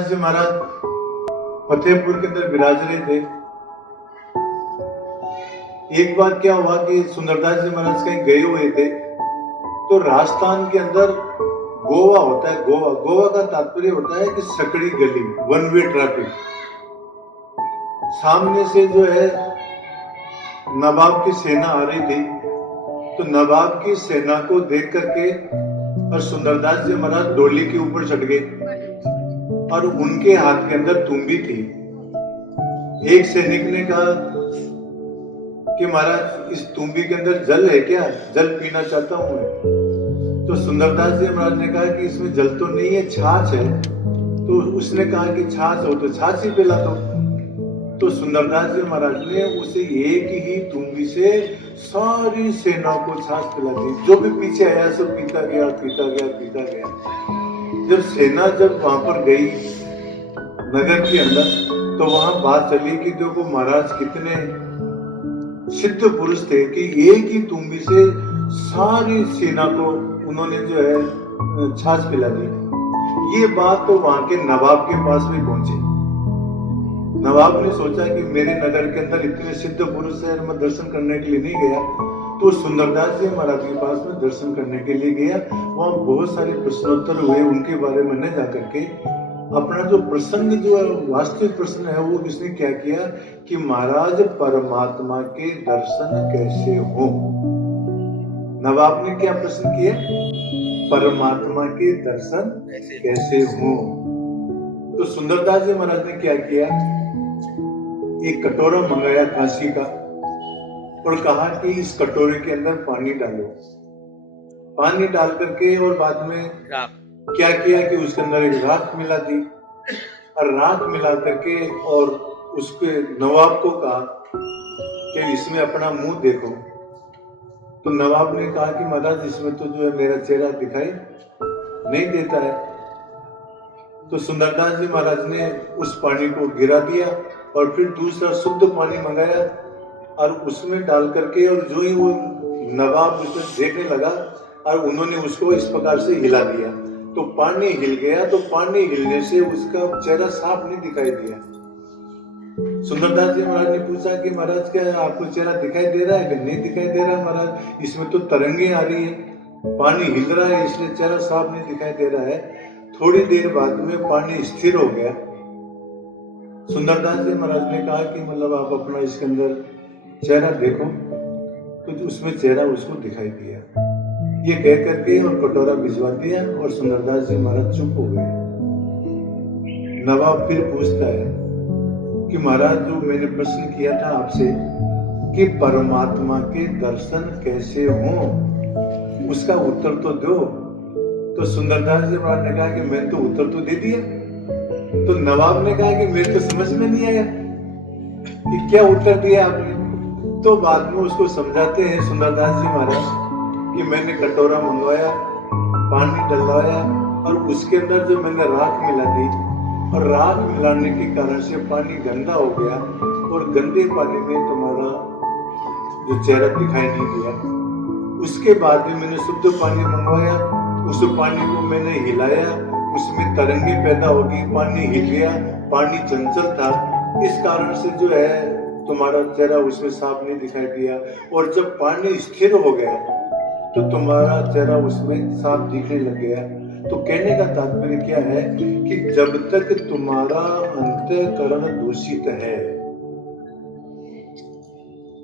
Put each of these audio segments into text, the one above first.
जी महाराज फतेहपुर के अंदर विराज रहे थे। एक बार क्या हुआ कि सुंदरदास जी महाराज कहीं गए हुए थे, तो राजस्थान के अंदर गोवा होता है। गोवा गोवा का तात्पर्य होता है कि सकड़ी गली, वन वे ट्रैफिक। सामने से जो है नवाब की सेना आ रही थी, तो नवाब की सेना को देख करके और सुंदरदास जी महाराज डोली के ऊपर चढ़ गए और उनके हाथ के अंदर तुम्बी थी। एक सैनिक ने कहा कि महाराज इस तुम्बी के अंदर जल है क्या, जल पीना चाहता हूं मैं। तो सुंदरदास जी महाराज ने कहा कि इसमें जल तो नहीं है, छाछ है। तो उसने कहा कि छाछ हो तो छाछ ही पिला दो। तो सुंदरदास जी महाराज ने उसे एक ही तुम्बी से सारी सेना को छाछ पिला दी। जो भी पीछे आया सब पीता गया पीता गया पीता गया। जब सेना वहां पर गई नगर के अंदर, तो वहां बात चली कि देखो महाराज कितने सिद्ध पुरुष थे कि एक ही तुम्बी से सारी सेना को उन्होंने जो है छाछ पिला दी। ये बात तो वहां के नवाब के पास भी पहुंची। नवाब ने सोचा कि मेरे नगर के अंदर इतने सिद्ध पुरुष है, मैं दर्शन करने के लिए नहीं गया, तो सुंदरदास जी महाराज के पास में दर्शन करने के लिए गया। वहां बहुत सारे प्रश्नोत्तर हुए, उनके बारे में न जाकर के अपना जो प्रसंग जो है वास्तविक प्रश्न है वो इसने क्या किया कि महाराज परमात्मा के दर्शन कैसे हो। नवाब ने क्या प्रश्न किया, परमात्मा के दर्शन कैसे हो। तो सुंदरदास जी महाराज ने क्या किया, एक कटोरा मंगाया कांसी का और कहा कि इस कटोरे के अंदर पानी डालो। पानी डाल करके और बाद में क्या किया कि उसके अंदर एक राख मिला दी और राख मिला करके और उसके नवाब को कहा कि इसमें अपना मुंह देखो। तो नवाब ने कहा कि महाराज इसमें तो जो है मेरा चेहरा दिखाई नहीं देता है। तो सुंदरदास जी महाराज ने उस पानी को गिरा दिया और फिर दूसरा शुद्ध पानी मंगाया और उसमें डाल करके, और जो ही वो नवाब उसमें देखने लगा और उन्होंने उसको इस प्रकार से हिला दिया, तो पानी हिल गया। तो पानी हिलने से उसका चेहरा साफ नहीं दिखाई दिया। सुंदरदास जी महाराज ने पूछा कि महाराज क्या आपको चेहरा दिखाई दे रहा है कि नहीं दिखाई दे रहा है महाराज, इसमें तो तरंगे आ रही है, पानी हिल रहा है इसलिए चेहरा साफ नहीं दिखाई दे रहा है। थोड़ी देर बाद में पानी स्थिर हो गया। सुंदरदास जी महाराज ने कहा कि मतलब आप अपना इसके अंदर चेहरा देखो, तो उसमें चेहरा उसको दिखाई दिया। ये कह करके और कटोरा भिजवा दिया और सुंदरदास जी महाराज चुप हो गए। नवाब फिर पूछता है कि महाराज जो मैंने प्रश्न किया था आपसे कि परमात्मा के दर्शन कैसे हों, उसका उत्तर तो दो। तो सुंदरदास जी महाराज ने कहा कि मैंने तो उत्तर तो दे दिया। तो नवाब ने कहा कि मेरे तो समझ में नहीं आया कि क्या उत्तर दिया आपने। तो बाद में उसको समझाते हैं सुंदरदास जी महाराज कि मैंने कटोरा मंगवाया, पानी डलवाया और उसके अंदर जो मैंने राख मिला दी, और राख मिलाने के कारण से पानी गंदा हो गया और गंदे पानी में तुम्हारा जो चेहरा दिखाई नहीं दिया। उसके बाद में मैंने शुद्ध पानी मंगवाया, उस पानी को मैंने हिलाया, उसमें तरंगे पैदा हो गई, पानी हिल गया, पानी चंचल था, इस कारण से जो है तुम्हारा चेहरा उसमें साफ नहीं दिखाई दिया। और जब पानी स्थिर हो गया तो तुम्हारा चेहरा उसमें साफ दिखने लग गया। तो कहने का तात्पर्य क्या है कि जब तक तुम्हारा अंतःकरण दूषित है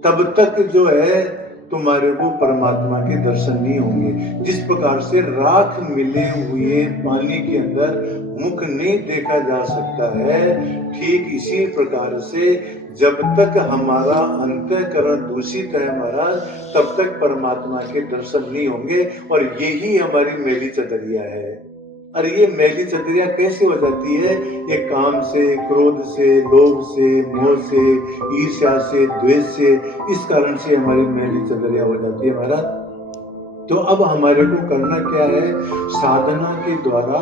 तब तक जो है तुम्हारे को परमात्मा के दर्शन नहीं होंगे। जिस प्रकार से राख मिले हुए पानी के अंदर मुख नहीं देखा जा सकता है, ठीक इसी प्रकार से जब तक हमारा अंतःकरण दूषित है महाराज, तब तक परमात्मा के दर्शन नहीं होंगे। और यही हमारी मैली चदरिया है। और ये मैली चदरिया कैसे हो जाती है, ये काम से, क्रोध से, लोभ से, मोह से, ईर्ष्या से, द्वेष से, इस कारण से हमारी मैली चदरिया हो जाती है महाराज। तो अब हमारे को करना क्या है, साधना के द्वारा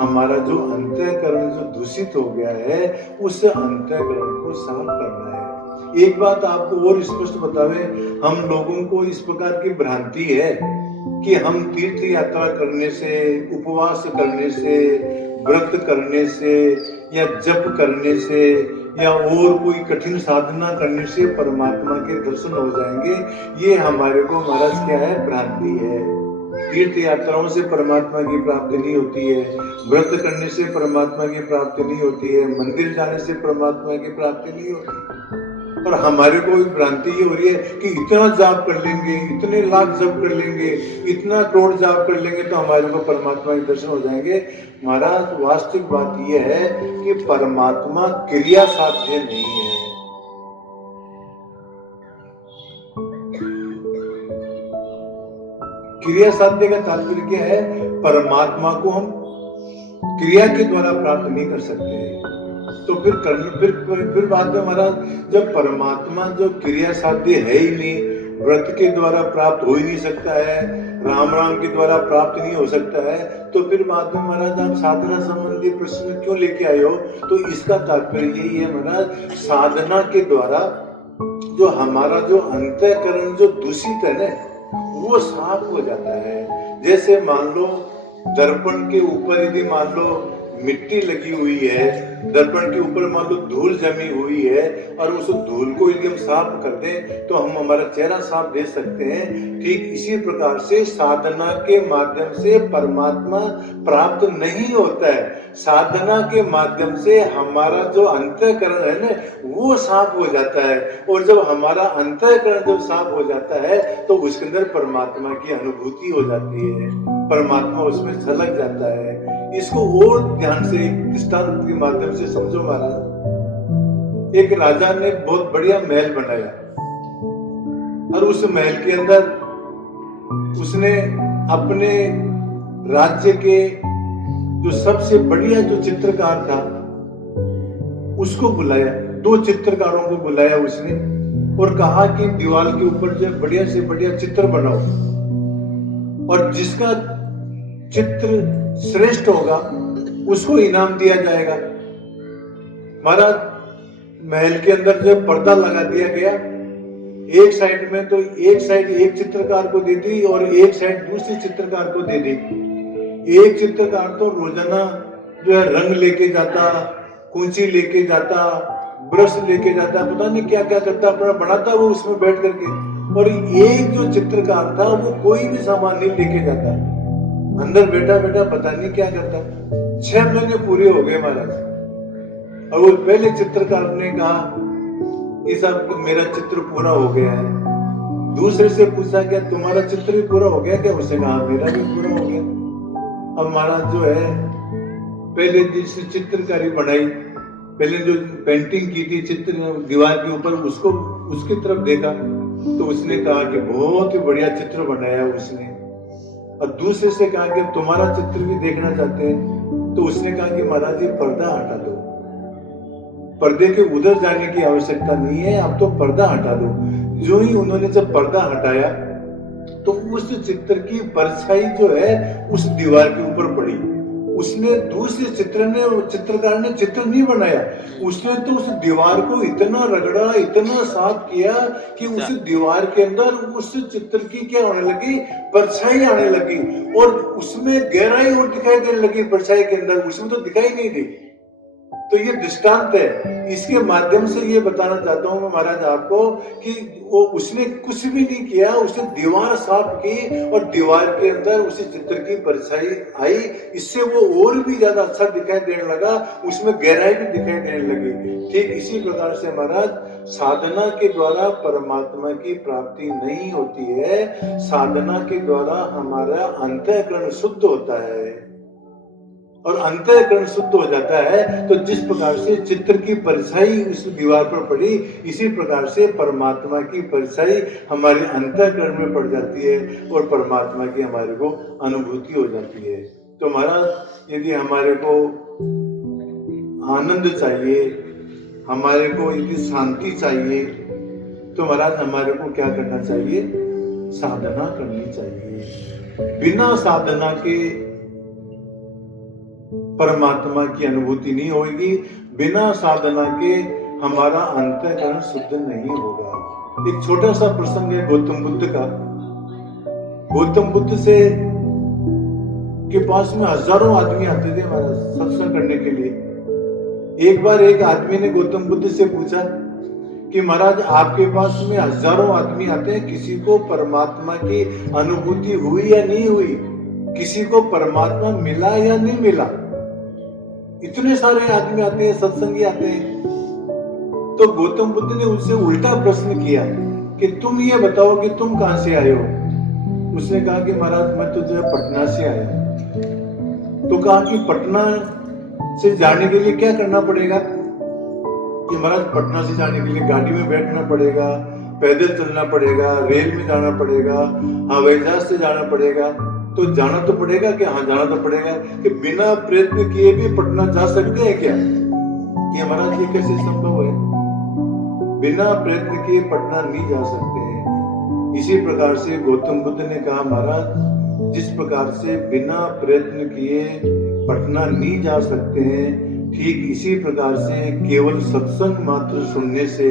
हमारा जो अंतःकरण जो दूषित हो गया है उस अंतःकरण को साफ करना है। एक बात आपको और स्पष्ट बतावे, हम लोगों को इस प्रकार की भ्रांति है कि हम तीर्थ यात्रा करने से, उपवास करने से, व्रत करने से या जप करने से या और कोई कठिन साधना करने से परमात्मा के दर्शन हो जाएंगे, ये हमारे को महाराज क्या है, भ्रांति है। तीर्थ यात्राओं से परमात्मा की प्राप्ति नहीं होती है, व्रत करने से परमात्मा की प्राप्ति नहीं होती है, मंदिर जाने से परमात्मा की प्राप्ति नहीं होती। और हमारे को भ्रांति ये हो रही है कि इतना जाप कर लेंगे, इतने लाख जप कर लेंगे, इतना करोड़ जाप कर लेंगे तो हमारे को परमात्मा के दर्शन हो जाएंगे। महाराज वास्तविक बात यह है कि परमात्मा क्रिया साध्य नहीं है। क्रिया साध्य का तात्पर्य क्या है, परमात्मा को हम क्रिया के द्वारा प्राप्त नहीं कर सकते। तो फिर बाद में हमारा जब परमात्मा जो क्रिया साध्य है ही नहीं, व्रत के द्वारा प्राप्त हो ही नहीं सकता है, राम राम के द्वारा प्राप्त नहीं हो सकता है, तो फिर बाद में महाराज आप साधना संबंधी प्रश्न क्यों लेके आए हो? तो इसका तात्पर्य यही है महाराज, साधना के द्वारा जो हमारा जो अंतःकरण जो दूषित है ना, वो साफ हो जाता है। जैसे मान लो दर्पण के ऊपर यदि मान लो मिट्टी लगी हुई है, दर्पण के ऊपर मान लो धूल जमी हुई है, और उस धूल को यदि हम साफ कर दें तो हम हमारा चेहरा साफ देख सकते हैं। ठीक इसी प्रकार से साधना के माध्यम से परमात्मा प्राप्त नहीं होता है। साधना के माध्यम से हमारा जो अंतःकरण है ना, वो साफ हो जाता है, और जब हमारा अंतःकरण जब साफ हो जाता है तो उसके अंदर परमात्मा की अनुभूति हो जाती है, परमात्मा उसमें झलक जाता है। इसको और ध्यान से एक दृष्टांत के माध्यम से समझो महाराज। एक राजा ने बहुत बढ़िया महल बनाया, और उस महल के अंदर उसने अपने राज्य के जो सबसे बढ़िया जो चित्रकार था उसको बुलाया, 2 चित्रकारों को बुलाया उसने, और कहा कि दीवार के ऊपर जो बढ़िया से बढ़िया चित्र बनाओ, और जिसका चित्र श्रेष्ठ होगा उसको इनाम दिया जाएगा। महाराज महल के अंदर जब पर्दा लगा दिया गया, एक साइड में तो एक साइड एक चित्रकार को दे दी और एक साइड दूसरे चित्रकार को दे दी। एक चित्रकार तो रोजाना जो है रंग लेके जाता, कुंची लेके जाता, ब्रश लेके जाता, पता नहीं क्या क्या करता, अपना बनाता वो उसमें बैठ करके, और एक जो चित्रकार था वो कोई भी सामान नहीं लेके जाता, अंदर बैठा बैठा पता नहीं क्या करता। 6 महीने पूरे हो गए महाराज, और वो पहले चित्रकार ने कहा कि साहब मेरा चित्र पूरा हो गया है। दूसरे से पूछा क्या तुम्हारा चित्र भी पूरा हो गया क्या? उसने कहा मेरा भी पूरा हो गया। अब महाराज जो है पहले जिस चित्रकारी बनाई, पहले जो पेंटिंग की थी चित्र दीवार के ऊपर, उसको उसकी तरफ देखा तो उसने कहा कि बहुत ही बढ़िया चित्र बनाया उसने। और दूसरे से कहा कि तुम्हारा चित्र भी देखना चाहते हैं, तो उसने कहा कि महाराज ये पर्दा हटा दो, पर्दे के उधर जाने की आवश्यकता नहीं है, आप तो पर्दा हटा दो। जो ही उन्होंने जब पर्दा हटाया तो उस चित्र की परछाई जो है उस दीवार के ऊपर पड़ी। उसने दूसरे चित्रकार ने चित्र नहीं बनाया, उसने तो उस दीवार को इतना रगड़ा, इतना साफ किया कि उस दीवार के अंदर उस चित्र की क्या होने लगी, परछाई आने लगी, और उसमें गहराई और दिखाई देने लगी परछाई के अंदर, उसमें तो दिखाई नहीं दी। तो ये दृष्टांत है, इसके माध्यम से ये बताना चाहता हूं मैं महाराज आपको कि वो उसने कुछ भी नहीं किया, उसने दीवार साफ की और दीवार के अंदर उसी चित्र की परछाई आई, इससे वो और भी ज्यादा अच्छा दिखाई देने लगा, उसमें गहराई भी दिखाई देने लगी। ठीक इसी प्रकार से महाराज साधना के द्वारा परमात्मा की प्राप्ति नहीं होती है, साधना के द्वारा हमारा अंतःकरण शुद्ध होता है, और अंतःकरण शुद्ध हो जाता है। तो जिस प्रकार से चित्र की परछाई उस दीवार पर पड़ी, इसी प्रकार से परमात्मा की परछाई हमारे अंतःकरण में पड़ जाती है और परमात्मा की हमारे को अनुभूति हो जाती है। तो महाराज यदि हमारे को आनंद चाहिए, हमारे को यदि शांति चाहिए, तो महाराज हमारे को क्या करना चाहिए? साधना करनी चाहिए। बिना साधना के परमात्मा की अनुभूति नहीं होगी, बिना साधना के हमारा अंतःकरण शुद्ध नहीं होगा। एक छोटा सा प्रसंग है गौतम बुद्ध का। गौतम बुद्ध से के पास में हजारों आदमी आते थे महाराज सत्संग करने के लिए। एक बार एक आदमी ने गौतम बुद्ध से पूछा कि महाराज आपके पास में हजारों आदमी आते हैं, किसी को परमात्मा की अनुभूति हुई या नहीं हुई, किसी को परमात्मा मिला या नहीं मिला? इतने सारे आदमी आते हैं, सत्संगी आते हैं। तो गौतम बुद्ध ने उससे उल्टा प्रश्न किया कि तुम ये बताओ कि तुम कहां से आए हो? उसने कहा कि महाराज मैं तो जो है पटना से आया। तो कहा कि पटना से जाने के लिए क्या करना पड़ेगा? कि महाराज पटना से जाने के लिए गाड़ी में बैठना पड़ेगा, पैदल चलना पड़ेगा, रेल में जाना पड़ेगा, हवाई जहाज से जाना पड़ेगा। तो जाना तो पड़ेगा क्या? हाँ जाना तो पड़ेगा। कि बिना प्रयत्न किए भी पटना जा सकते हैं क्या? कि महाराज ये कैसे संभव है? बिना प्रयत्न किए पटना नहीं जा सकते हैं। इसी प्रकार से गौतम बुद्ध ने कहा महाराज जिस प्रकार से बिना प्रयत्न किए पटना नहीं जा सकते हैं, ठीक इसी प्रकार से केवल सत्संग मात्र सुनने से,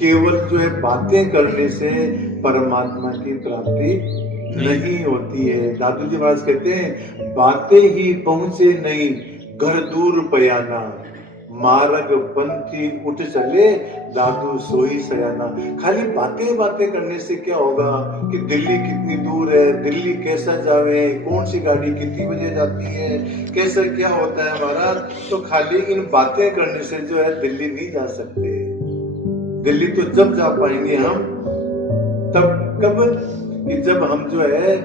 केवल जो है बातें करने से परमात्मा की प्राप्ति नहीं होती है। दादू जी महाराज कहते हैं बातें ही पहुंचे नहीं घर दूर पयाना, मार्ग पंथी उठ चले दादू सोई सयाना। खाली बातें बातें करने से क्या होगा कि दिल्ली कितनी दूर है, दिल्ली कैसा जावे, कौन सी गाड़ी कितनी बजे जाती है, कैसा क्या होता है महाराज। तो खाली इन बातें करने से जो है दिल्ली नहीं जा सकते। दिल्ली तो जब जा पाएंगे हम, तब कब कि जब हम जो है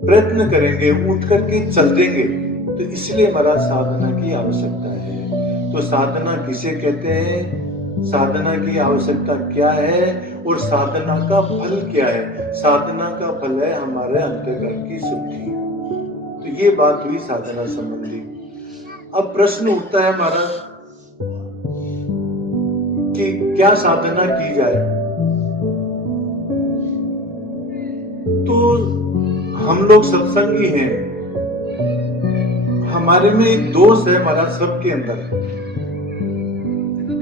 प्रयत्न करेंगे, उठ करके चल देंगे। तो इसलिए हमारा साधना की आवश्यकता है। तो साधना किसे कहते हैं, साधना की आवश्यकता क्या है और साधना का फल क्या है? साधना का फल है हमारे अंतःकरण की शुद्धि। तो ये बात हुई साधना संबंधी। अब प्रश्न उठता है हमारा कि क्या साधना की जाए? तो हम लोग सत्संगी हैं, हमारे में एक दोष है महाराज सबके अंदर,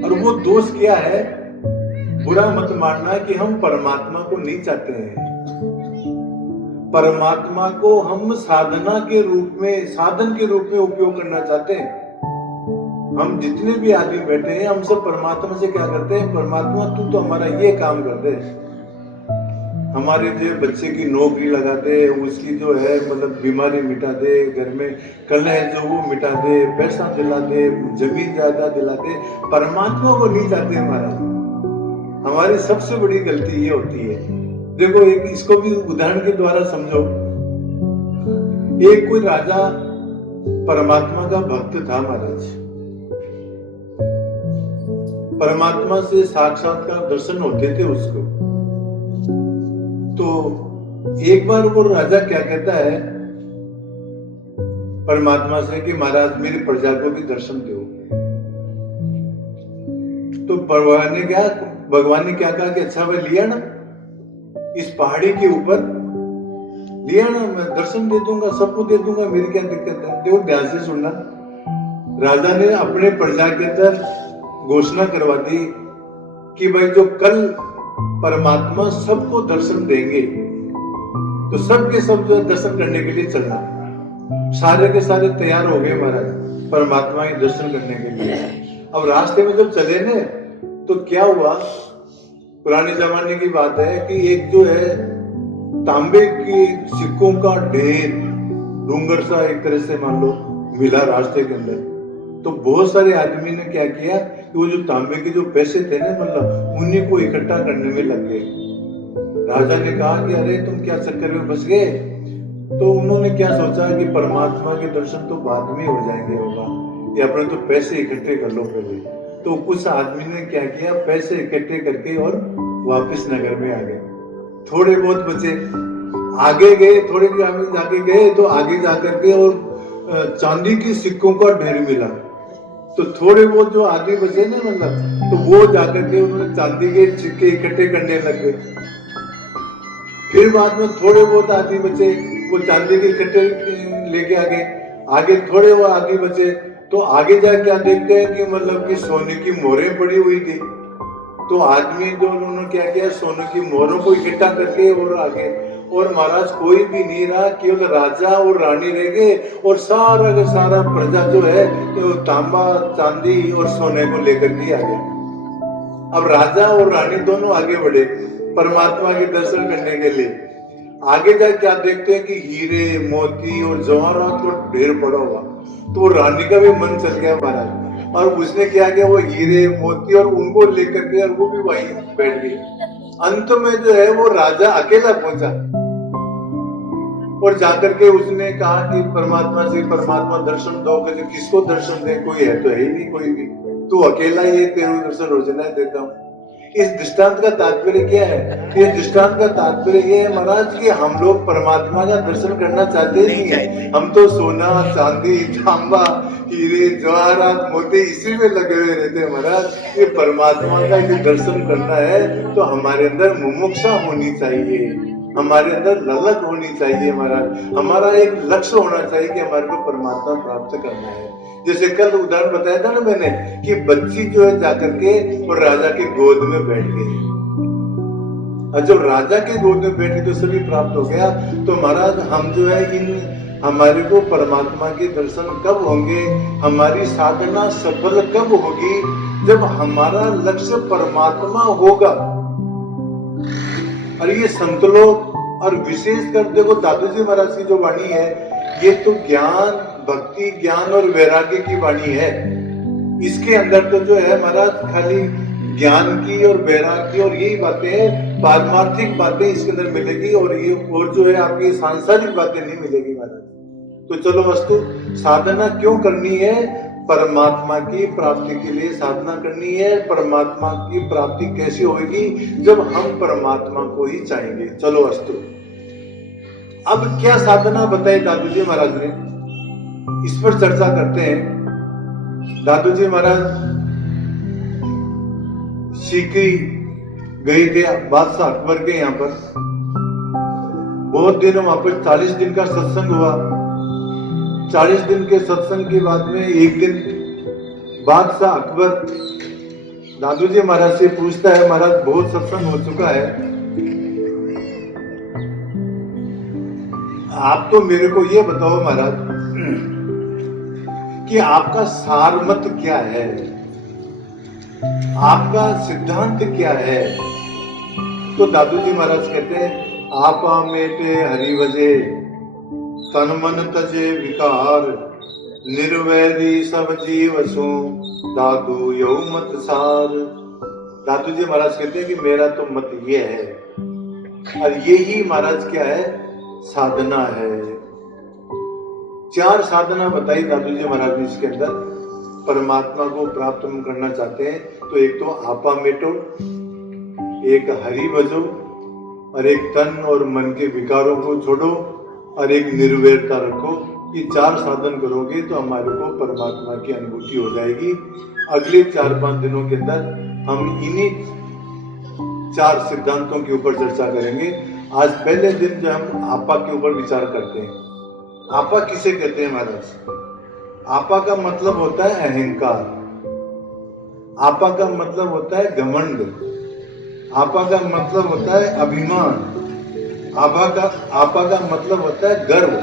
और वो दोष क्या है? बुरा मत मानना कि हम परमात्मा को नहीं चाहते हैं। परमात्मा को हम साधना के रूप में, साधन के रूप में उपयोग करना चाहते हैं। हम जितने भी आदमी बैठे हैं, हम सब परमात्मा से क्या करते हैं? परमात्मा तू तो हमारा ये काम कर दे, हमारे जो बच्चे की नौकरी लगा दे, उसकी जो है मतलब बीमारी मिटा दे, घर में कल है जो वो मिटा दे, पैसा दिला दे, जमीन जायदाद दिला दे। परमात्मा को नहीं चाहते महाराज। हमारी सबसे बड़ी गलती ये होती है। देखो एक इसको भी उदाहरण के द्वारा समझो। एक कोई राजा परमात्मा का भक्त था महाराज, परमात्मा से साक्षात्कार दर्शन होते थे उसको। तो एक बार वो राजा क्या कहता है परमात्मा से कि महाराज मेरी प्रजा को भी दर्शन दो। तो भगवान ने क्या कहा कि अच्छा भाई लिया ना, इस पहाड़ी के ऊपर लिया ना, मैं दर्शन दे दूंगा, सबको दे दूंगा, मेरी क्या दिक्कत है। देखो ध्यान से सुनना, राजा ने अपने प्रजा के अंदर घोषणा करवा दी कि भाई जो कल परमात्मा सबको दर्शन देंगे, तो सबके सब जो दर्शन करने के लिए चलना। सारे के सारे तैयार हो गए महाराज परमात्मा के दर्शन करने के लिए। अब रास्ते में जब चले ने तो क्या हुआ, पुराने जमाने की बात है कि एक जो है तांबे की सिक्कों का ढेर, डूंगर सा एक तरह से मान लो मिला रास्ते के अंदर। तो बहुत सारे आदमी ने क्या किया कि वो जो तांबे के जो पैसे थे ना मतलब उन्हीं को इकट्ठा करने में लग गए। राजा ने कहा कि अरे तुम क्या चक्कर में फंस गए। तो उन्होंने क्या सोचा कि परमात्मा के दर्शन तो बाद में हो जाएंगे होगा, ये अपने तो पैसे इकट्ठे कर लो पहले। तो कुछ आदमी ने क्या किया, पैसे इकट्ठे करके और वापस नगर में आ गए। थोड़े बहुत बचे, आगे गए, थोड़े आगे गए तो आगे जाकर के और चांदी की सिक्कों का ढेर मिला। तो थोड़े बहुत जो आदमी बचे ना मतलब, तो वो जाकर के उन्होंने चांदी के सिक्के इकट्ठे करने लग गए। फिर बाद में थोड़े बहुत आदमी बचे, वो चांदी के इकट्ठे लेके आ गए। आगे थोड़े वो आदमी बचे, तो आगे जाके क्या देखते हैं कि मतलब कि सोने की मोहरें पड़ी हुई थी। तो आदमी जो उन्होंने क्या किया, सोने की मोहरों को इकट्ठा करके और आगे, और महाराज कोई भी नहीं रहा, केवल राजा और रानी रह गए और सारा का सारा प्रजा जो है तो तांबा चांदी और सोने को लेकर के आ गया। अब राजा और रानी दोनों आगे बढ़े परमात्मा के दर्शन करने के लिए। आगे जाके क्या देखते हैं कि हीरे मोती और जवाहरात का ढेर पड़ा हुआ, तो रानी का भी मन चल गया महाराज, और उसने क्या किया, वो हीरे मोती और उनको लेकर के और वो भी वहीं बैठ गई। अंत में जो है वो राजा अकेला पहुंचा और जाकर के उसने कहा कि परमात्मा से, परमात्मा दर्शन दो। कहते किसको दर्शन दे, कोई है तो है ही नहीं कोई भी, तू अकेला ही है, तेरे दर्शन रोजाना देता हूँ। इस दृष्टांत का तात्पर्य क्या है? ये दृष्टांत का तात्पर्य ये है महाराज कि हम लोग परमात्मा का दर्शन करना चाहते नहीं है। हम तो सोना चांदी तांबा हीरे जवाहरात मोती इसी में लगे हुए रहते हैं महाराज। ये परमात्मा का जो दर्शन करना है तो हमारे अंदर मुमुक्षा होनी चाहिए, हमारे अंदर ललक होनी चाहिए महाराज। हमारा एक लक्ष्य होना चाहिए कि हमारे को परमात्मा प्राप्त करना है। जैसे कल उदाहरण बताया था ना मैंने कि बच्ची जो है जाकर के और राजा के गोद में बैठ गई, और जब राजा के गोद में बैठी तो सभी प्राप्त हो गया। तो महाराज हम जो है इन हमारे को परमात्मा के दर्शन कब होंगे, हमारी साधना सफल कब होगी, जब हमारा लक्ष्य परमात्मा होगा। और ये संत लोग और विशेषकर देखो दादू जी महाराज की जो वाणी है, ये तो ज्ञान भक्ति ज्ञान और वैराग्य की वाणी है। इसके अंदर तो जो है महाराज खाली ज्ञान की और वैराग्य और यही बातें, पारमार्थिक बातें इसके अंदर मिलेगी, और ये और जो है आपकी सांसारिक बातें नहीं मिलेगी महाराज। तो चलो वस्तु साधना क्यों करनी है? परमात्मा की प्राप्ति के लिए साधना करनी है। परमात्मा की प्राप्ति कैसे होगी? जब हम परमात्मा को ही चाहेंगे। चलो वस्तु अब क्या साधना बताई दादू जी महाराज ने, इस पर चर्चा करते हैं। दादू जी महाराज सीकरी गए थे बादशाह अकबर के यहाँ पर, बहुत दिन वहां पर 40 दिन का सत्संग हुआ। 40 दिन के सत्संग के बाद में एक दिन बादशाह अकबर दादू जी महाराज से पूछता है, महाराज बहुत सत्संग हो चुका है, आप तो मेरे को ये बताओ महाराज कि आपका सार मत क्या है, आपका सिद्धांत क्या है? तो दादू जी महाराज कहते हैं, आपा मेटे हरि वजे तन मन तजे विकार, निर्वैरी सब जीव सो दादू यौ मत सार। दादू जी महाराज कहते हैं कि मेरा तो मत ये है, और यही महाराज क्या है? साधना है। 4 साधना बताई दादू जी महाराज ने इसके अंदर। परमात्मा को प्राप्त हम करना चाहते हैं तो एक तो आपा मेटो, एक हरि भजो, और एक तन और मन के विकारों को छोड़ो, और एक निर्वैरता रखो। ये 4 साधन करोगे तो हमारे को परमात्मा की अनुभूति हो जाएगी। अगले 4-5 दिनों के अंदर हम इन्हीं 4 सिद्धांतों के ऊपर चर्चा करेंगे। आज पहले दिन जो हम आपा के ऊपर विचार करते हैं। आपा किसे कहते हैं महाराज? आपा का मतलब होता है अहंकार, आपा का मतलब होता है घमंड, आपा का मतलब होता है अभिमान, आपा का मतलब होता है गर्व।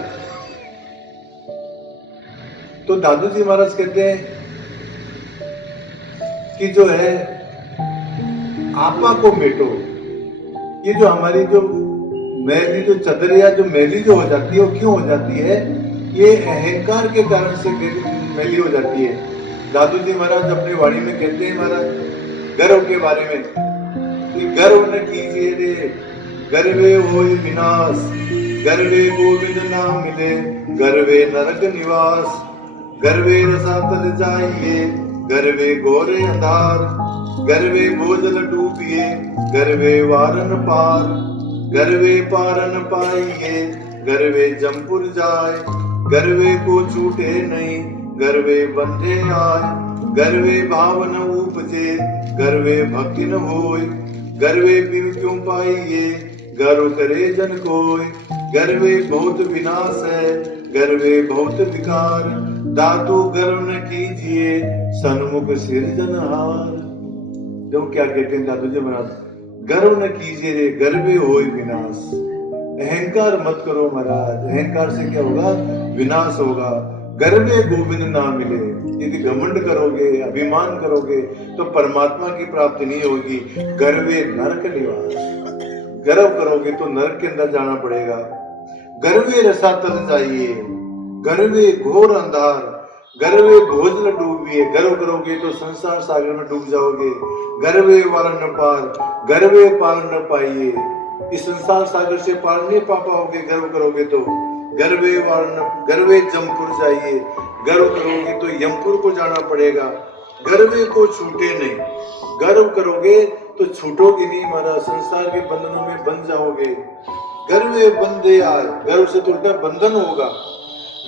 तो दादू जी महाराज कहते हैं कि जो है आपा को मेटो। ये जो हमारी जो मैली जो चदरिया जो मैली जो हो जाती है, वो क्यों हो जाती है? ये अहंकार के कारण से मैली हो जाती है। दादू जी महाराज अपनी वाणी में कहते हैं महाराज गर्व के बारे में कि गर्व न कीजिए रे, गर्वे होय विनाश, गर्वे गोविंद नाम मिले, गर्वे नरक निवास, गर्वे रसातल जाइए, गर्वे गोरे अंधार, गर्वे भोजल डूबिए, गर्वे वारन पार, गर्वे पारन पाइए, गर्वे जमपुर जाए, गर्वे को छूटे नहीं, गर्वे बंधे आए, गर्वे भाव न उपजे, गर्वे भक्ति न होय, गर्वे बिन क्यों पाइए, गर्व करे जन कोय, गर्वे बहुत विनाश है, गर्वे बहुत विकार, दादू गर्व न कीजिए, सन्मुख सिरजनहार। देखो क्या कहते हैं दादू जी महाराज, गर्व न कीजिए रे, गर्वे होय विनाश। अहंकार मत करो महाराज। अहंकार से क्या होगा? विनाश होगा। गर्वे गोविंद ना मिले। यदि घमंड करोगे, अभिमान करोगे तो परमात्मा की प्राप्ति नहीं होगी। गर्वे नरक निवास। गर्व करोगे तो नरक के अंदर जाना पड़ेगा। गर्वे रसातल जाइए, गर्वे घोर अंधार, गर्वे भोजन डूबिए। गर्व करोगे तो संसार सागर में डूब जाओगे। गर्वे वार न पार, गर्वे पार न पाइए। इस संसार सागर से पार नहीं पा पाओगे गर्व करोगे तो। गर्वे वार न, गर्वे जमपुर जाइए। गर्व करोगे तो यमपुर को जाना पड़ेगा। गर्वे को छूटे नहीं। गर्व करोगे तो छूटोगे नहीं महाराज, संसार के बंधनों में बंध जाओगे। गर्वे बंधे आए, गर्व से तो उल्टा बंधन होगा।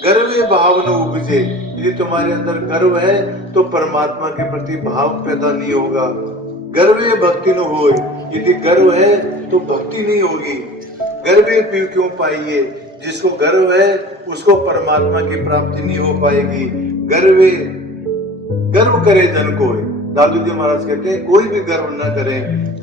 गर्वे भाव न उपजे। यदि तुम्हारे अंदर गर्व है तो परमात्मा के प्रति भाव पैदा नहीं होगा। गर्वे भक्ति न होए। यदि गर्व है तो भक्ति नहीं होगी। गर्वे पीव क्यों पाइए। जिसको गर्व है उसको परमात्मा की प्राप्ति नहीं हो पाएगी। गर्वे गर्व करे जन कोई। दादू जी महाराज कहते हैं कोई भी गर्व न करे।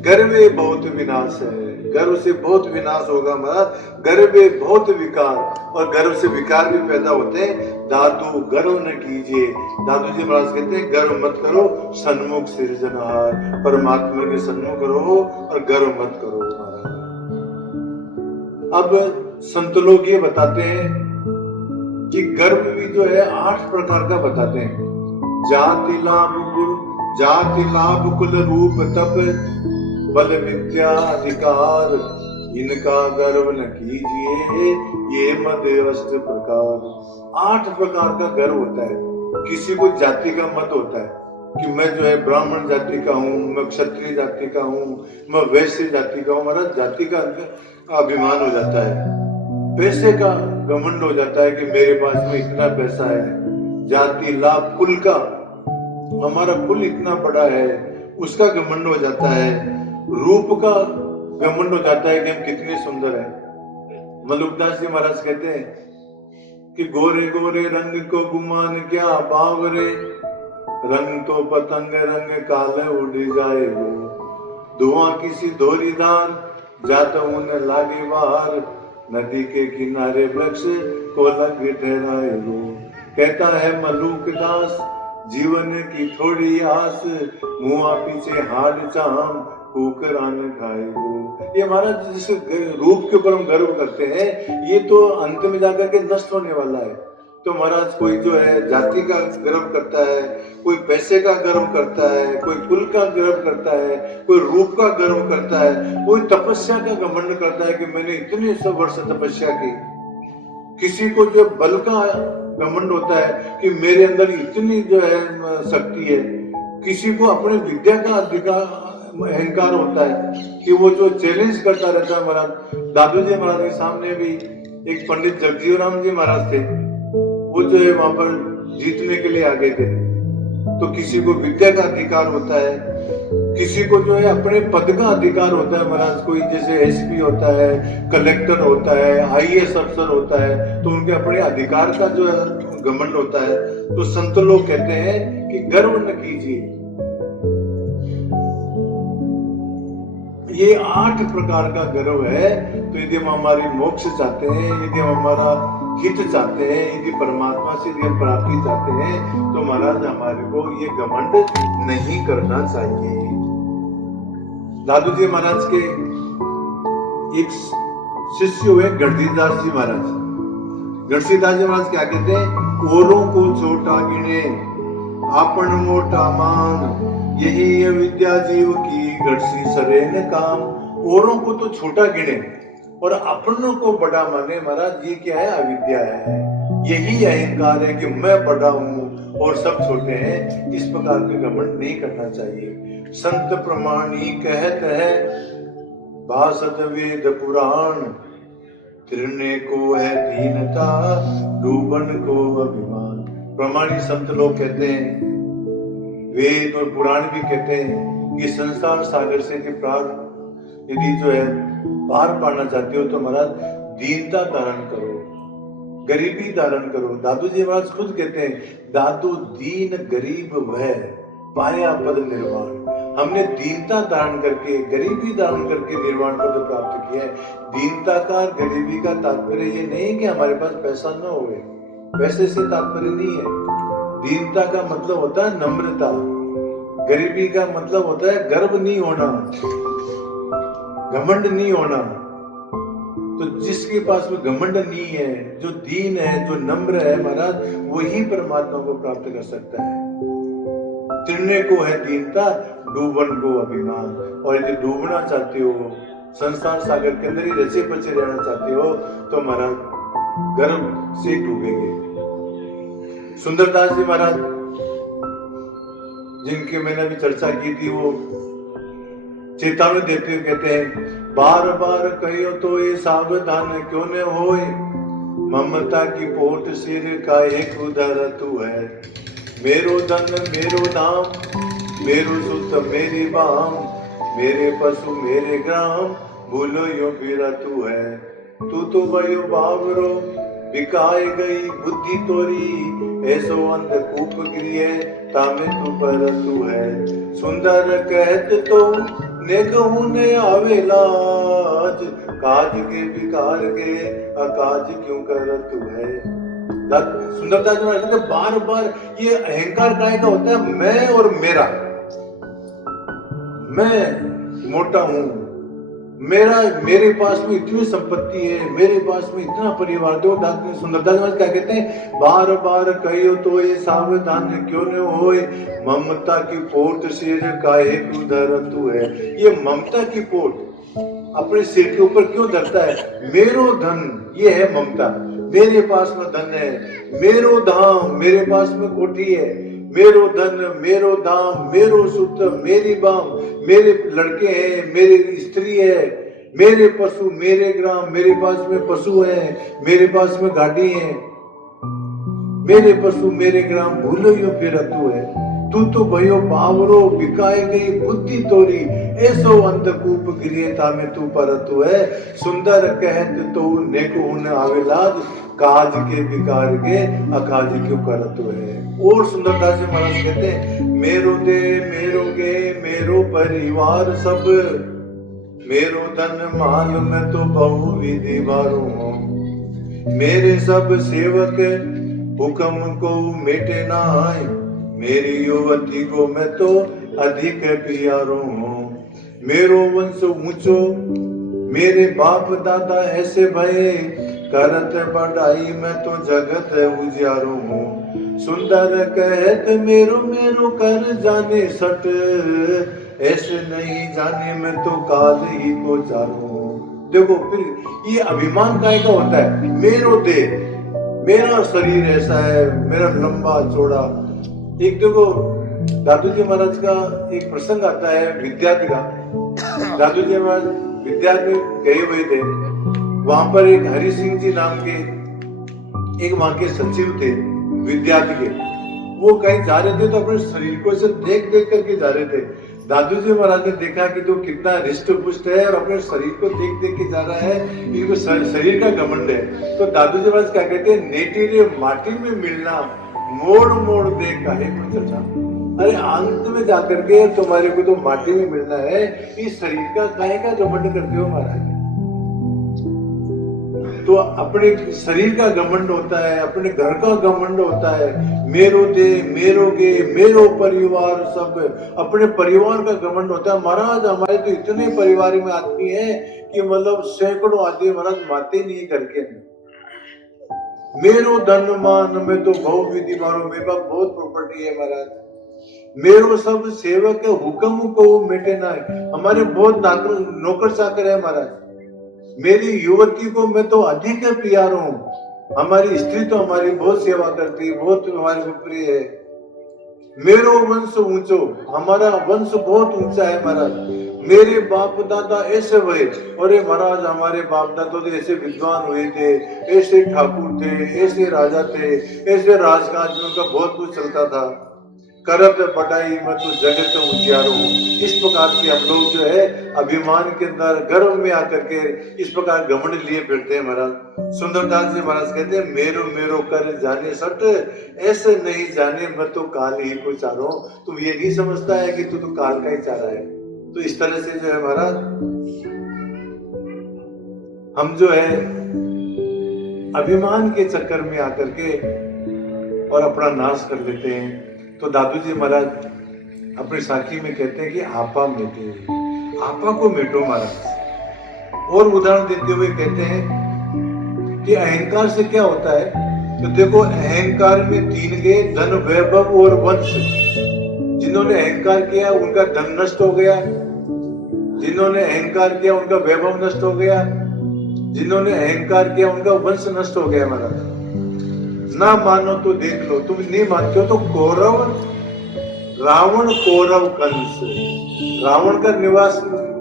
गर्वे बहुत विनाश है। गर्व से बहुत विनाश होगा महाराज। गर्वे बहुत विकार, और गर्व से विकार भी पैदा होते हैं। दादू गर्व न कीजिए। दादू जी महाराज कहते हैं गर्व मत करो, सन्मुख सिरजनहार। परमात्मा के सन्मुख रहो और गर्व मत करो महाराज। अब संत लोग ये बताते हैं कि गर्व भी जो है 8 प्रकार का बताते हैं। जाति लाभ गुरु, जाति लाभ कुल रूप तप, बल विद्या अधिकार, इनका गर्व न कीजिए, ये मद अष्ट प्रकार। 8 प्रकार का गर्व होता है। किसी को जाति का मत होता है कि मैं जो है ब्राह्मण जाति का हूँ, मैं क्षत्रिय जाति का हूँ, मैं वैश्य जाति का हूँ। हमारा जाति का अभिमान हो जाता है। पैसे का घमंड हो जाता है कि मेरे पास में इतना पैसा है। जाति लाभ कुल का, हमारा कुल इतना बड़ा है, उसका घमंड हो जाता है। रूप का घमंड हो जाता है कि हम कितने सुंदर हैं। मलुकदास जी महाराज कहते हैं कि गोरे गोरे रंग को गुमान क्या बावरे, रंग तो पतंग रंग काले उड़ जाए वो, धुआं किसी धोरीदार जाता उन्हें लागे बाहर, नदी के किनारे वृक्ष को लग ठहराए वो। कहता है मलुकदास जीवन की थोड़ी आस, मुआ पीछे हाड चाम कुकरान खाए वो। ये हमारा जिस रूप के ऊपर हम गर्व करते हैं, ये तो अंत में जाकर के नष्ट होने वाला है। तो महाराज कोई जो है जाति का गर्व करता है, कोई पैसे का गर्व करता है, कोई कुल का गर्व करता है, कोई रूप का गर्व करता है, कोई तपस्या का घमंड करता है कि मैंने इतने सब वर्ष तपस्या की। किसी को जो बल का घमंड होता है कि मेरे अंदर इतनी जो है शक्ति है। किसी को अपने विद्या का अधिकार अहंकार होता है कि वो जो चैलेंज करता रहता है महाराज। दादू जी महाराज के सामने भी एक पंडित जगजीवन राम जी महाराज थे, वो जो है वहां पर जीतने के लिए आ गए थे। तो किसी को विद्या का अधिकार होता है, किसी को जो है अपने पद का अधिकार होता है महाराज। कोई जैसे एसपी होता है, कलेक्टर होता है, आईएएस अफसर होता है, तो उनके अपने अधिकार का जो है घमंड होता है। तो संत लोग कहते हैं कि गर्व न कीजिए। ये 8 प्रकार का गर्व है। तो यदि हम हमारी मोक्ष चाहते हैं, यदि हम हमारा हित चाहते हैं, यदि परमात्मा से यदि हम प्राप्ति चाहते हैं, तो महाराज हमारे को ये घमंड नहीं करना चाहिए। दादू जी महाराज के एक शिष्य हुए गणधीरदास जी महाराज। गणधीरदास जी महाराज क्या कहते हैं? औरों को छोटा गिने आपन मोटा मान, यही है विद्या जीव की गढ़सी सरेन काम। औरों को तो छोटा गिने और अपनों को बड़ा माने महाराज, ये क्या है? अविद्या है। यही अहंकार है कि मैं बड़ा हूं और सब छोटे हैं। इस प्रकार के घमंड नहीं करना चाहिए। संत प्रमाणी कहत है भाषत वेद पुराण, तिरने को है दीनता डूबन को अभिमान। प्रमाणी संत लोग कहते हैं, वेद और पुराण भी कहते हैं कि संसार सागर से यदि जो है पार पाना चाहते हो तो महाराज दीनता धारण करो, गरीबी धारण करो। दादू जी महाराज खुद कहते हैं, दादू दीन गरीब वह पाया पद निर्वाण। हमने दीनता धारण करके, गरीबी धारण करके निर्वाण पद प्राप्त किया है। दीनता का, गरीबी का तात्पर्य ये नहीं कि हमारे पास पैसा न हो, पैसे से तात्पर्य नहीं है। दीनता का मतलब होता है नम्रता, गरीबी का मतलब होता है गर्व नहीं होना, घमंड नहीं होना। तो जिसके पास में घमंड नहीं है, जो दीन है, जो नम्र है महाराज, वही परमात्मा को प्राप्त कर सकता है। तिरने को है दीनता, डूबन को अभिमान। और यदि डूबना चाहते हो, संसार सागर के अंदर ही रचे पचे रहना चाहते हो, तो महाराज गर्व से डूबेंगे। सुंदरदास जी महाराज, जिनकी मैंने अभी चर्चा की थी, वो चेतावनी देते हुए कहते हैं, बार बार कहियो तो ये सावधान क्यों न होए, ममता की पोट सिर का एक उदर तू है। मेरो धन मेरो धाम, मेरो सुत मेरी बाम, मेरे पशु मेरे ग्राम, भूलो यो फिरा तू है। तू तो भयो बावरो बिकाए गई बुद्धि तोरी, ऐसो अंधकूप गिरिए तामे तू पर तू है। सुंदर कहत तो ने कहूँ ने आवे लाज, काज के विकार के अकाज क्यों कर तू है। सुंदरता जो है, बार बार ये अहंकार काय का होता है, मैं और मेरा, मैं मोटा हूं, मेरे पास में इतनी संपत्ति है, मेरे पास में इतना परिवार। दो सुंदरता जी क्या कहते हैं, बार बार कहियो तो ये सावधान क्यों न होए, ममता की पोट सिर काहे क्यों धर तू है। ये ममता की पोट अपने सिर के ऊपर क्यों धरता है। मेरो धन, ये है ममता, मेरे पास में धन है। मेरो धाम, मेरे पास में कोठी है। मेरो धन मेरो धाम, मेरो सुत मेरी बाम, मेरे लड़के हैं, मेरी स्त्री है, मेरे पशु मेरे ग्राम, मेरे पास में पशु है, मेरे पास में गाड़ी है, मेरे पशु मेरे ग्राम, भूलो यो फिर तू है। तू तो भयो बावरो बिकाए गई बुद्धि तोरी, ऐसो अंधकूप गिरिए तामे तू पर तू है। सुंदर कहत तो नेको उन आवे लाज, काज के विकार के अकाज क्यों करत है। और सुंदरदास जी महाराज कहते हैं, मेरो दे मेरो गे मेरो परिवार सब, मेरो धन माल में तो बहु विधि बारू हूँ। मेरे सब सेवक हुक्म को मेटे ना आए, मेरी युवती को मैं तो अधिक प्यारो हूँ। मेरो वंश ऊंचो मेरे बाप दादा ऐसे भये, करत बढ़ाई मैं तो जगत उजियारो हूँ। सुंदर कहत मेरो मेरो कर जाने सट, ऐसे नहीं जाने मैं तो काल ही को चारो हूँ। देखो फिर ये अभिमान काय का होता है, मेरो दे, मेरा शरीर ऐसा है, मेरा लंबा चौड़ा। एक देखो दादू जी महाराज का एक प्रसंग आता है विद्यार्थी का। दादू जी महाराज विद्यार्थी गए हुए थे, वहां पर एक हरि सिंह जी नाम के एक वहां के सचिव थे विद्यार्थी के। वो कहीं जा रहे थे तो अपने शरीर को सिर्फ देख देख करके जा रहे थे। दादू जी महाराज ने देखा कि तो कितना रिष्ट पुष्ट है और अपने शरीर को देख देख के जा रहा है, इनको शरीर का घमंड है। तो दादू जी महाराज क्या कहते हैं, नेटी रे माटी में मिलना, मोड़ मोड़ देख काहे को चचा। अरे अंत में जाकर के तुम्हारे को तो माटी में मिलना है, इस शरीर का काहे का घमंड करते हो महाराज। तो अपने शरीर का घमंड होता है, अपने घर का घमंड होता है। मेरो दे मेरो गे मेरो परिवार सब, अपने परिवार का घमंड होता है। महाराज हमारे तो इतने परिवार में आदमी है कि मतलब सैकड़ों आदमी महाराज माते नहीं करके। मेरो धन मान में तो बहुत विधि मारो, मेरे पास बहुत प्रॉपर्टी है महाराज। मेरो सब सेवक है हुक्म को मिटे ना, हमारे बहुत नौकर चाकर है महाराज। मेरी युवती को मैं तो अधिक प्यार हूँ, हमारी स्त्री तो हमारी बहुत सेवा करती है, बहुत हमारी प्रिय है। मेरो वंश ऊंचो, हमारा वंश बहुत ऊंचा है महाराज। मेरे बाप दादा ऐसे हुए, और महाराज हमारे बाप दादा तो ऐसे विद्वान हुए थे, ऐसे ठाकुर थे, ऐसे राजा थे, ऐसे राजकाज में उनका बहुत कुछ चलता था। करत बढ़ाई मत जगत उजियारो। इस प्रकार से हम लोग जो है अभिमान के अंदर गर्व में आकर के इस प्रकार घमंड लिए फिरते हैं महाराज। सुंदरदास जी महाराज कहते हैं मेरो मेरो कर जाने सट, ऐसे नहीं जाने मैं तो काल ही को चारो। तुम ये नहीं समझता है कि तू तो काल का ही चारा है। तो इस तरह से जो है महाराज हम जो है अभिमान के चक्कर में आकर के और अपना नाश कर लेते हैं। तो दादू जी महाराज अपनी साखी में कहते हैं कि आपा मेटे, आपा को मेटो महाराज। और उदाहरण देते हुए कहते हैं कि अहंकार से क्या होता है। तो देखो अहंकार में तीन गए, धन वैभव और वंश। जिन्होंने अहंकार किया उनका धन नष्ट हो गया, जिन्होंने अहंकार किया उनका वैभव नष्ट हो गया, जिन्होंने अहंकार किया उनका वंश नष्ट हो गया महाराज। ना मानो तो देख लो, तुम नहीं मानते हो तो कौरव रावण कौरव कंस, रावण का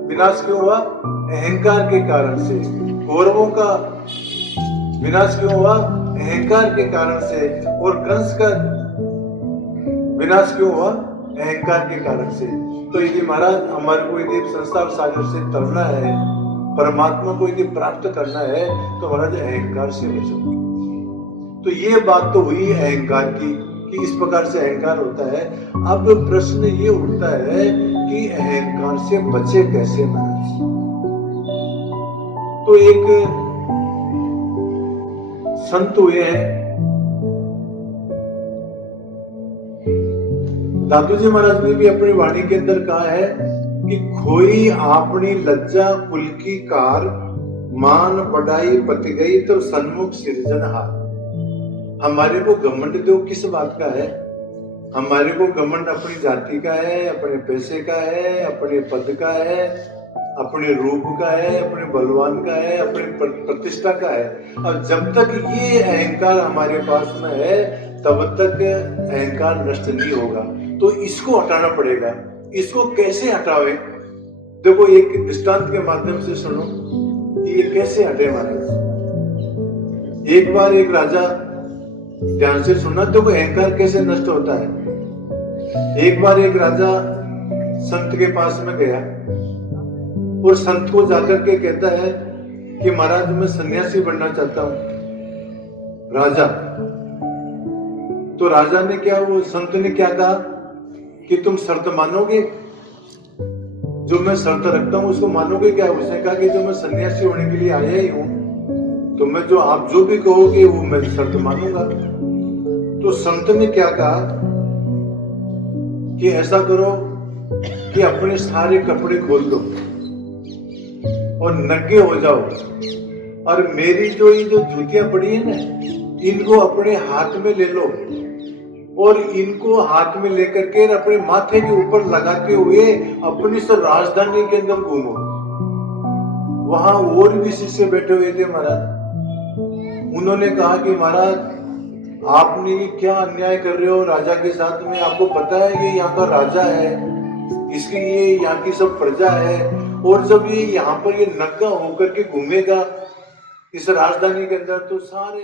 विनाश क्यों हुआ? अहंकार के कारण से। कौरवों का विनाश क्यों हुआ? अहंकार के कारण से। और कंस का विनाश क्यों हुआ? अहंकार के कारण से। तो यदि महाराज हमारे को यदि संसार सागर से तरना है, परमात्मा को यदि प्राप्त करना है, तो महाराज अहंकार से बचो। तो ये बात तो हुई अहंकार की कि इस प्रकार से अहंकार होता है। अब प्रश्न ये उठता है कि अहंकार से बचे कैसे महाराज। तो एक संत हुए हैं दादू जी महाराज ने भी अपनी वाणी के अंदर कहा है कि खोई आपनी लज्जा कुल की कार, मान बढ़ाई पत गई तो सन्मुख सिरजनहार। हमारे को घमंड तो किस बात का है? हमारे को घमंड अपनी जाति का है, अपने पैसे का है, अपने पद का है, अपने रूप का है, अपने बलवान का है, अपने प्रतिष्ठा का है। अब जब तक ये अहंकार हमारे पास में है तब तक अहंकार नष्ट नहीं होगा। तो इसको हटाना पड़ेगा। इसको कैसे हटावे? देखो एक दृष्टांत के माध्यम से सुनो कि ये कैसे हटे महाराज। एक बार एक राजा, ध्यान से सुनना, देखो अहंकार कैसे नष्ट होता है। एक बार एक राजा संत के पास में गया और संत को जाकर के कहता है कि महाराज मैं सन्यासी बनना चाहता हूं। राजा तो राजा ने क्या, वो संत ने क्या कहा कि तुम शर्त मानोगे? जो मैं शर्त रखता हूं उसको मानोगे क्या? उसने कहा कि जो मैं सन्यासी होने के लिए आया ही हूं, तो मैं जो आप जो भी कहोगे वो मैं शर्त मानूंगा। तो संत ने क्या कहा कि ऐसा करो कि अपने सारे कपड़े खोल दो और नंगे हो जाओ, और मेरी जो ये जो जूतियां पड़ी है ना, इनको अपने हाथ में ले लो और इनको हाथ में लेकर के अपने माथे के ऊपर लगाते हुए अपनी से राजधानी के अंदर घूमो। वहां और भी शिष्य बैठे हुए थे महाराज। उन्होंने कहा कि महाराज आपने क्या अन्याय कर रहे हो राजा के साथ में? आपको पता है कि यहाँ का राजा है, इसकी ये यहाँ की सब प्रजा है, और जब ये यहाँ पर ये नंगा होकर के घूमेगा इस राजधानी के अंदर तो सारे